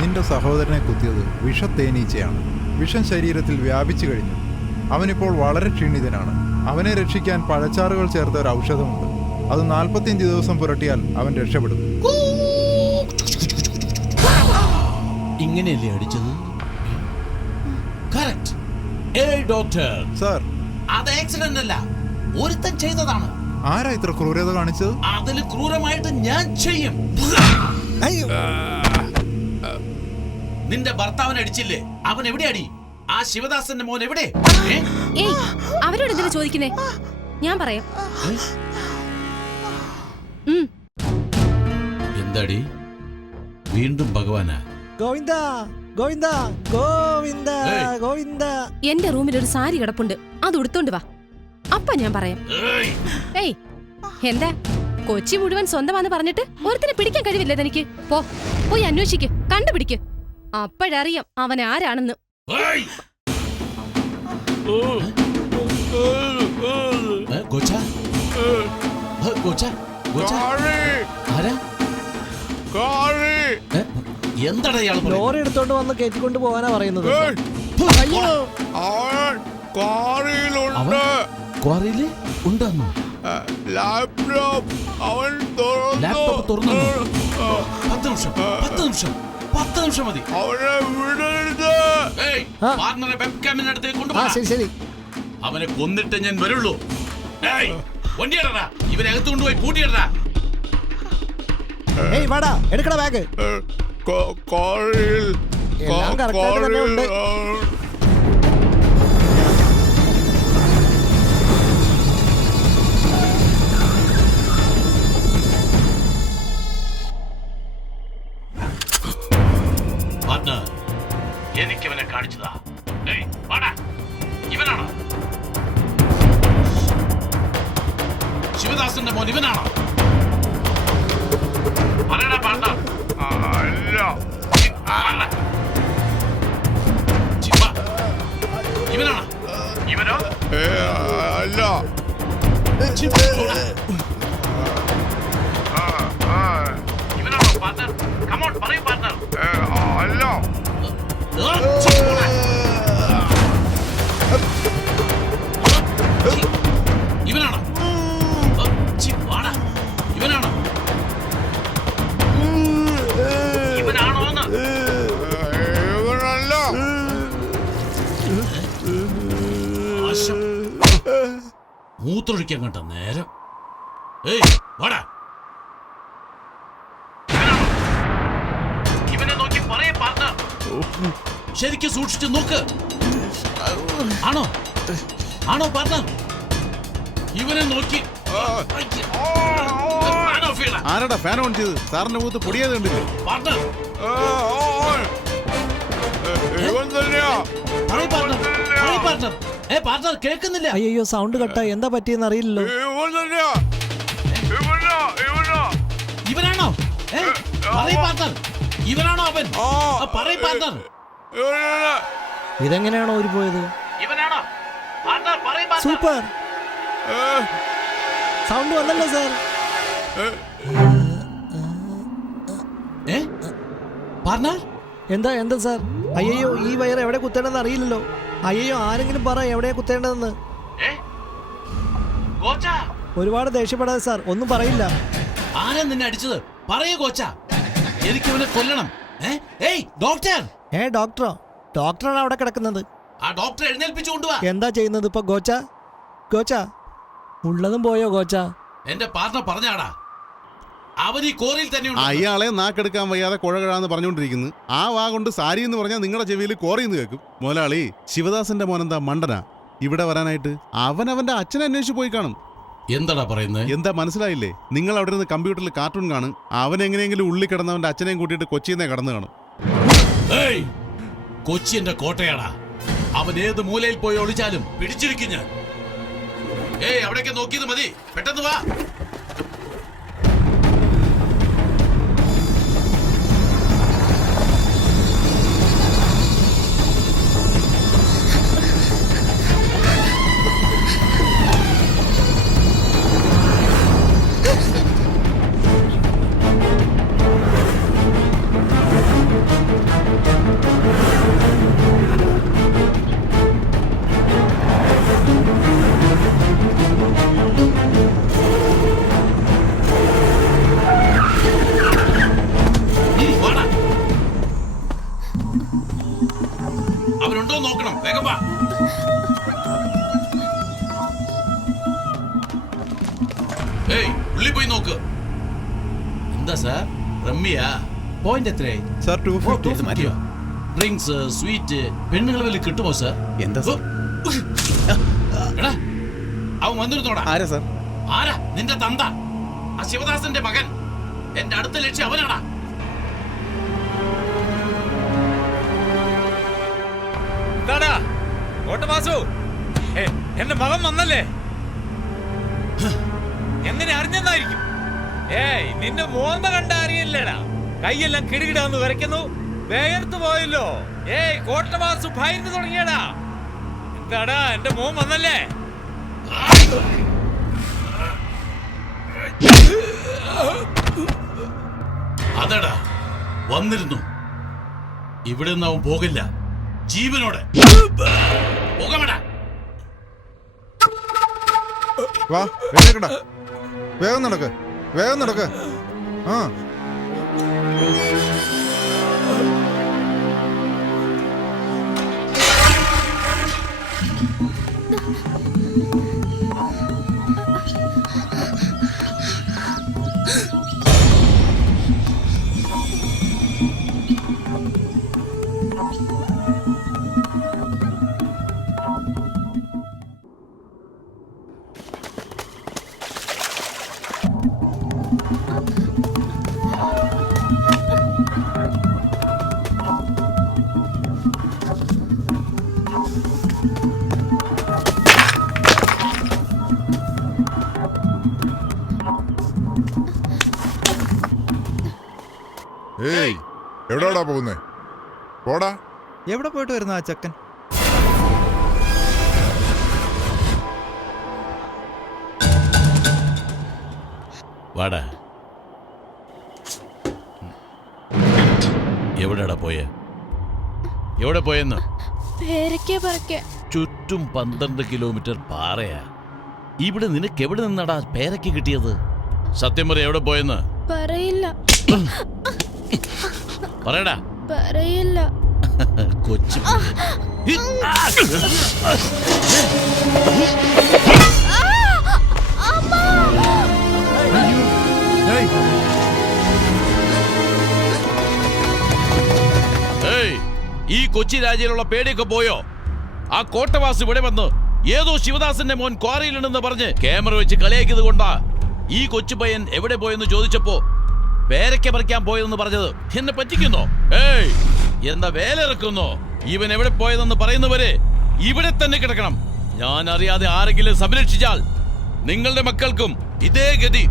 നിന്റെ സഹോദരനെ കുത്തിയത് വിഷത്തേനീച്ചയാണ്. വിഷം ശരീരത്തിൽ വ്യാപിച്ചു കഴിഞ്ഞു. അവനിപ്പോൾ വളരെ ക്ഷീണിതനാണ്. അവനെ രക്ഷിക്കാൻ പഴച്ചാറുകൾ ചേർത്ത ഒരു ഔഷധമുണ്ട്. അത് 45 ദിവസം പുരട്ടിയാൽ അവൻ രക്ഷപ്പെടും. ഇങ്ങനെയല്ലേ അടിച്ചത്? ഡോക്ടർ സാർ, അത് ആക്സിഡന്റ് അല്ല, ഒരുത്തൻ ചെയ്തതാണ്. ആരാ ഇത്ര ക്രൂരത കാണിച്ചത്? അതിൽ ക്രൂരമായിട്ട് ഞാൻ ചെയ്യും. നിന്റെ ഭർത്താവിനെ അടിച്ചില്ലേ? അവൻ എവിടെ അടി? ആ ശിവദാസന്റെ മോൻ എവിടെ? അവരോട് എന്തിനാ ചോദിക്കുന്നേ? ഞാൻ പറയാം. എന്താടി വീണ്ടും ഭഗവാനാ? ഗോവിന്ദ ഗോവിന്ദ ഗോവിന്ദ ഗോവിന്ദ. എന്റെ റൂമിൽ ഒരു സാരി കിടപ്പുണ്ട്, അത് ഉടുത്തോണ്ട് വാ. അപ്പ ഞാൻ പറയാം. ഏയ്, എന്താ കൊച്ചി മുഴുവൻ സ്വന്തമാണെന്ന് പറഞ്ഞിട്ട് ഒരുത്തിനെ പിടിക്കാൻ കഴിവില്ലേ തനിക്ക്? പോയി അന്വേഷിക്ക്, കണ്ടുപിടിക്ക്. അപ്പോഴറിയാം അവൻ ആരാണെന്ന്. എന്താടാ ലോറി എടുത്തോണ്ട് വന്ന് കയറ്റിക്കൊണ്ട് പോകാനാ പറയുന്നത്. ലാപ്ടോപ്പ് തുറന്നു. 10 നിമിഷം മതി. ശരി. അവനെ കൊന്നിട്ട് ഞാൻ വരുള്ളൂ. വണ്ടിയിടടാ, ഇവനെ അകത്ത് കൊണ്ടുപോയി പൂട്ടിയിടടാ. വാടാ, എടുക്കട ബാഗ്. എല്ലാം കറക്റ്റായിട്ട് തന്നെ ഉണ്ട്. എനിക്കവനെ കാണിച്ചതാ. ഇവനാണോ ശിവദാസന്റെ മോൻ? ഇവനാണോ? പറയടാ പാർട്ണർ. ഇവനാണോ? ഇവനോ? അല്ല. ഇവനാണോ പാർട്ണർ? കമോൺ പറയൂ പാർട്ണർ. അല്ല. ഇവനാണോ? ഇവനാണോ? ഇവനാണോന്ന്? ഇവനല്ല. മൂത്രൊഴിക്കാൻ കണ്ട നേരം. വാടാ. ഇവനെ നോക്കി പറയേ പാർട്ണർ. ശരിക്കും സൂക്ഷിച്ച് നോക്ക്. ആണോ പാർട്ണർ? ഇവനെ നോക്കി. ആരാടാ ഫാൻ ഓൺ ചെയ്ത്? സാറിന്റെ മുഖത്ത് പൊടിയത് കണ്ടില്ലേ? പാർട്ണർ പാർട്ണർ കേൾക്കുന്നില്ല. അയ്യോ, സൗണ്ട് കട്ടാ. എന്താ പറ്റിയെന്ന് അറിയില്ലല്ലോ. ഇവനാണോ? പാർട്ണർ ഇവനാണോ അവൻ? പാർട്ണർ ഇതെങ്ങനെയാണോ ഊരി പോയത്? ഇവനാണോ? സൂപ്പർ സൗണ്ട് വന്നല്ലോ സാർ. പാർട്ണർ എന്താ സാർ? അയ്യോ, ഈ വയർ എവിടെ കുത്തേണ്ടെന്ന് അറിയില്ലല്ലോ. അയ്യോ, ആരെങ്കിലും പറ എവിടെയാ കുത്തേണ്ടതെന്ന്. ഒരുപാട് ദേഷ്യപ്പെടാതെ സാർ, ഒന്നും പറയില്ല. ആരാ നിന്നെ അടിച്ചത്? പറയൂ കോച്ച, എനിക്ക് ഇവനെ കൊല്ലണം. ഡോക്ടർ. ഡോക്ടറോ? ഡോക്ടറാണ് അവിടെ കിടക്കുന്നത്. ആ ഡോക്ടറെ എഴുന്നേൽപ്പിച്ചു കൊണ്ടുവാ. എന്താ ചെയ്യുന്നത് ഇപ്പൊ ഗോച്ച? ഉള്ളതും പോയോ ഗോച്ച? എന്റെ പാർട്ണർ പറഞ്ഞാടാ, അവൻ ഈ കോറിയിൽ തന്നെ. അയാളെ നാക്കെടുക്കാൻ വയ്യാതെ കുഴകഴാന്ന് പറഞ്ഞുകൊണ്ടിരിക്കുന്നു. ആ വാ കൊണ്ട് സാരി എന്ന് പറഞ്ഞാൽ നിങ്ങളുടെ ചെവിയിൽ കോറിന്ന് കേൾക്കും. മുതലാളി, ശിവദാസന്റെ മോനെന്താ മണ്ടനാ ഇവിടെ വരാനായിട്ട്? അവന്റെ അച്ഛനെ അന്വേഷിച്ച് പോയി കാണും. എന്താടാ പറയുന്നത്? എന്താ മനസ്സിലായില്ലേ? നിങ്ങൾ അവിടെ നിന്ന് കമ്പ്യൂട്ടറിൽ കാർട്ടൂൺ കാണും. അവൻ എങ്ങനെയെങ്കിലും ഉള്ളിൽ കിടന്നവന്റെ അച്ഛനെയും കൂട്ടിയിട്ട് കൊച്ചിയിൽ നിന്ന് കടന്നു കാണും. കൊച്ചി എന്റെ കോട്ടയാടാ. അവൻ ഏത് മൂലയിൽ പോയി ഒളിച്ചാലും പിടിച്ചിരിക്കും ഞാൻ. അവിടേക്ക് നോക്കിയത് മതി, പെട്ടെന്ന് വാ. വല്ലോ നോക്കണം. വേഗം വാ. ഏയ്, ഉള്ളി പോയി നോക്ക്. എന്താ സാർ, റമ്മിയാ? പോയിന്റ് എത്രയായി സാർ 250. മതിയോ? ഡ്രിങ്ക്സ്, സ്വീറ്റ്, പെണ്ണുങ്ങൾ വല്ല കിട്ടുമോ സാർ? എന്താ സാർ? എടാ, അവൻ വന്നിരുന്നോടാ. ആരാ സാർ? ആരാ? നിന്റെ തന്ത, ആ ശിവദാസന്റെ മകൻ. എന്റെ അടുത്ത ലക്ഷ്യം അവനാടാ. എന്റെ മകൻ വന്നല്ലേ? എങ്ങനെ അറിഞ്ഞെന്നായിരിക്കും? ഏയ്, നിന്റെ മോന്ത കണ്ട അറിയില്ലടാ. കൈയെല്ലാം കിടുകിടാന്ന് വരയ്ക്കുന്നു, വേർത്ത് പോയല്ലോ. ഏയ്, കോട്ടവാസു ഭയന്ന് തുടങ്ങിയടാ. എന്താടാ, എന്റെ മോൻ വന്നല്ലേ? അതെടാ, വന്നിരുന്നു. ഇവിടെ നിന്ന് അവൻ പോകില്ല, ജീവനോടെ. പോകാമടാ. വാ, എഴുന്നേക്കടാ. വേഗം നടക്ക്, വേഗം നടക്ക്. ആ, ഏയ്, എവിടാടാ പോകുന്നേ? പോടാ. എവിടെ പോയിട്ട് വരുന്ന ആ ചെക്കൻ? വാടാ. എവിടെടാ പോയെ? എവിടെ പോയെന്ന്? ചുറ്റും 12 കിലോമീറ്റർ പാറയാ. ഇവിടെ നിനക്ക് എവിടെ നിന്നാടാ പേരയ്ക്ക് കിട്ടിയത്? സത്യം പറ, എവിടെ പോയെന്ന്? പറയില്ല. പറയടാ. പറയില്ല. കൊച്ചു ഈ കൊച്ചി രാജ്യയിലുള്ള പേടിയൊക്കെ പോയോ? ആ കോട്ടവാസ് ഇവിടെ വന്ന് ഏതോ ശിവദാസന്റെ മോൻ ക്വാറിയിലുണ്ടെന്ന് പറഞ്ഞ് ക്യാമറ വെച്ച് കളിയാക്കിയത് കൊണ്ടാ ഈ കൊച്ചു പയ്യൻ എവിടെ പോയെന്ന് ചോദിച്ചപ്പോ പേരയ്ക്ക പറിക്കാൻ പോയതെന്ന് പറഞ്ഞത്. എന്നെ പറ്റിക്കുന്നോ? ഏയ്, എന്താ വേല ഇറക്കുന്നോ? ഇവൻ എവിടെ പോയതെന്ന് പറയുന്നവരെ ഇവിടെ തന്നെ കിടക്കണം. ഞാൻ അറിയാതെ ആരെങ്കിലും സംരക്ഷിച്ചാൽ നിങ്ങളുടെ മക്കൾക്കും ഇതേ ഗതി.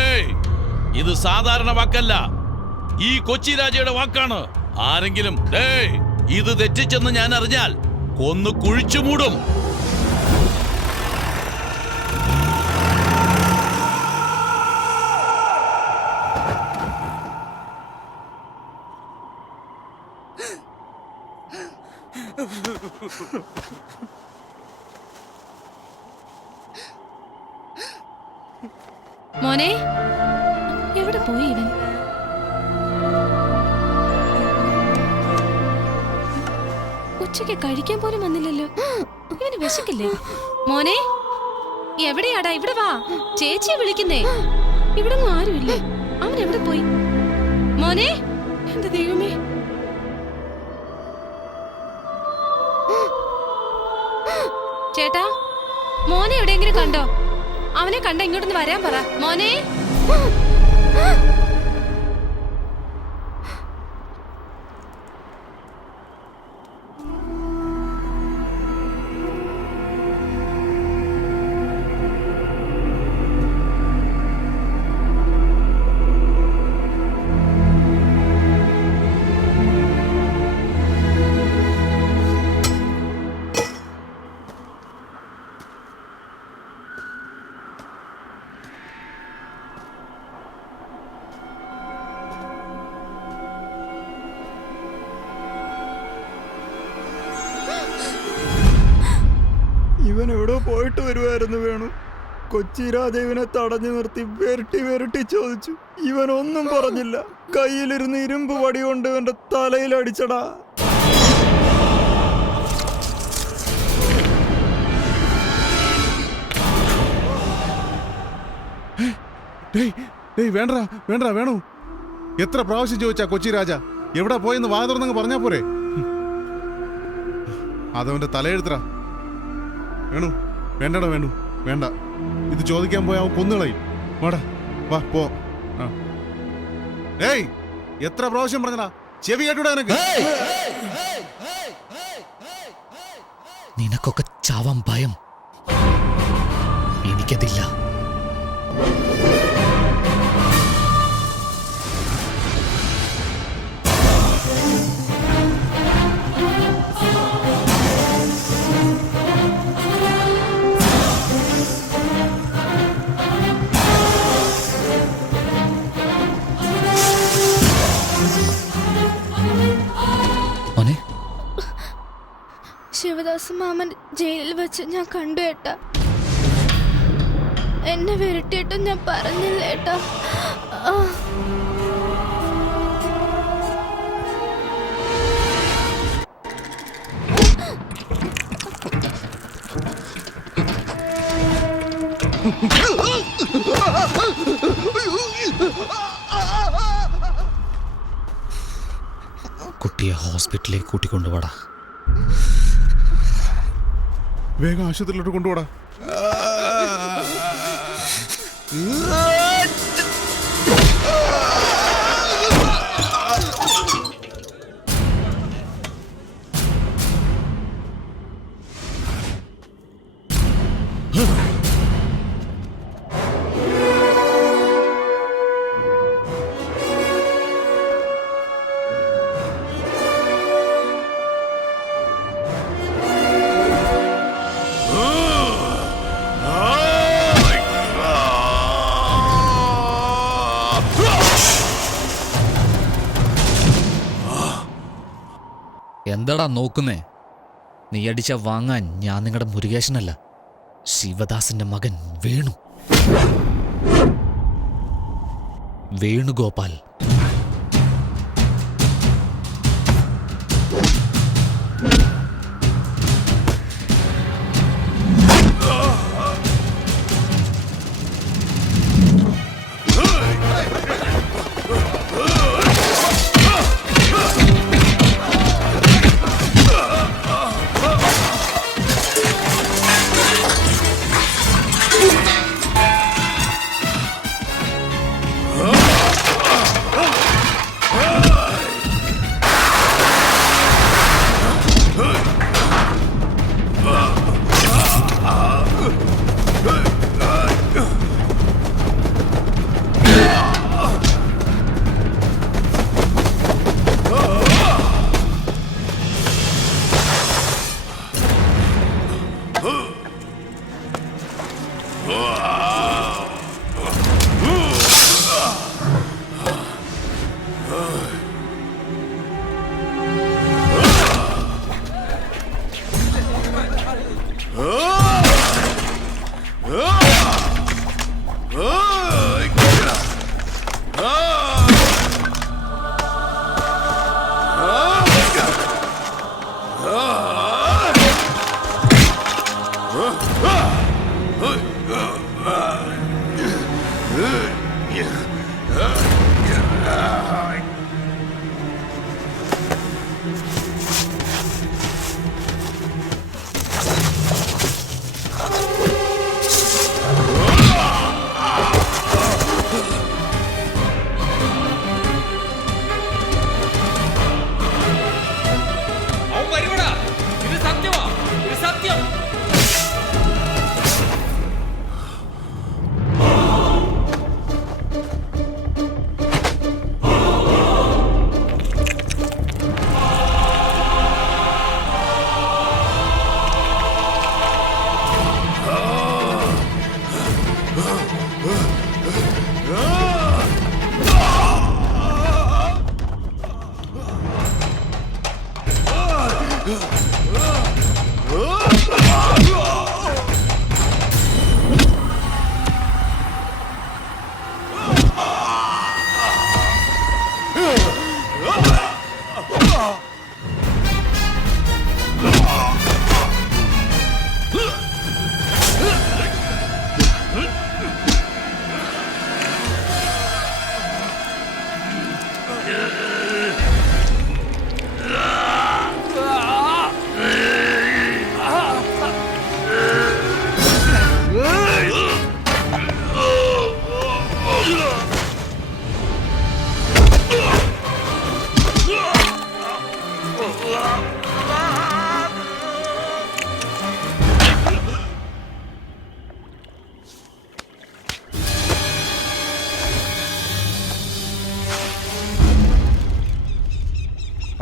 ഏയ്, ഇത് സാധാരണ വാക്കല്ല, ഈ കൊച്ചി രാജയുടെ വാക്കാണ്. ആരെങ്കിലും ഇത് തെറ്റിച്ചെന്ന് ഞാൻ അറിഞ്ഞാൽ കൊന്നു കുഴിച്ചു മൂടും. മോനെ, എവിടെ പോയി ഇവൻ? ഉച്ചയ്ക്ക് കഴിക്കാൻ പോലും വന്നില്ലല്ലോ. ഇവന് വിശക്കില്ലേ? മോനെ, എവിടെയാടാ? ഇവിടെ വാ, ചേച്ചിയെ വിളിക്കുന്നേ. ഇവിടെ ഒന്നും ആരുമില്ലേ. അവൻ എവിടെ പോയി? മോനെ, എന്റെ ദൈവമേ. ചേട്ടാ, മോനെ എവിടെയെങ്കിലും കണ്ടോ? അവനെ കണ്ട ഇങ്ങോട്ടൊന്ന് വരാൻ പറ. മോനെ, ഇവൻ എവിടെ പോയിട്ട് വരുമായിരുന്നു വേണു. കൊച്ചി രാജീവിനെ തടഞ്ഞു നിർത്തി വെരട്ടി വെരട്ടി ചോദിച്ചു. ഇവൻ ഒന്നും പറഞ്ഞില്ല. കയ്യിലിരുന്ന് ഇരുമ്പ് വടി കൊണ്ട് ഇവന്റെ തലയിൽ അടിച്ചടാ. വേണ്ട വേണ്ട വേണു, എത്ര പ്രാവശ്യം ചോദിച്ചാ കൊച്ചി രാജ എവിടെ പോയെന്ന് വാ തുറന്നങ്ങ് പറഞ്ഞാ പോരെ? അതവന്റെ തലയെഴുത്തറ. വേണു വേണ്ടടാ, വേണു വേണ്ട. ഇത് ചോദിക്കാൻ പോയാ അവൻ കൊന്നുകളയും. വാടാ വാ പോ. ഏയ് എത്ര പ്രാവശ്യം പറഞ്ഞടാ, ചെവി കേട്ടൂടാ നിനക്ക്? നിനക്കൊക്കെ ചാവാൻ ഭയം, എനിക്കതില്ല. ശിവദാസ് മാമൻ ജയിലിൽ വെച്ച് ഞാൻ കണ്ടു ഏട്ടാ. എന്നെ വിരട്ടിയിട്ടും ഞാൻ പറഞ്ഞില്ല ഏട്ടാ. കുട്ടിയെ ഹോസ്പിറ്റലിലേക്ക് കൂട്ടിക്കൊണ്ടുപോടാ. വേഗം ആശുപത്രിയിലോട്ട് കൊണ്ടുപോടാ. എന്താടാ നോക്കുന്നേ? നീ അടിച്ച വാങ്ങാൻ ഞാൻ നിങ്ങളുടെ മുരുകേശനല്ല, ശിവദാസിന്റെ മകൻ വേണു. വേണുഗോപാൽ.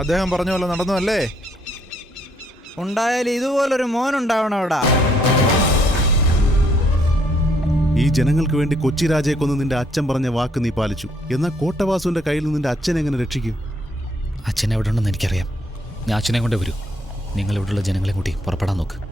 അദ്ദേഹം പറഞ്ഞ പോലെ നടന്നു അല്ലേ? ഉണ്ടായാലും ഇതുപോലൊരു മോൻ ഉണ്ടാവണം അവിടെ. ഈ ജനങ്ങൾക്ക് വേണ്ടി കൊച്ചി രാജയെ കൊന്ന് നിന്റെ അച്ഛൻ പറഞ്ഞ വാക്ക് നീ പാലിച്ചു. എന്നാൽ കോട്ടവാസുവിന്റെ കയ്യിൽ നിന്ന് നിന്റെ അച്ഛനെ എങ്ങനെ രക്ഷിക്കും? അച്ഛൻ എവിടെ ഉണ്ടെന്ന് എനിക്കറിയാം. ഞാൻ അച്ഛനെ കൊണ്ടേ വരൂ. നിങ്ങൾ ഇവിടെയുള്ള ജനങ്ങളെ കൂട്ടി പുറപ്പെടാൻ നോക്ക്.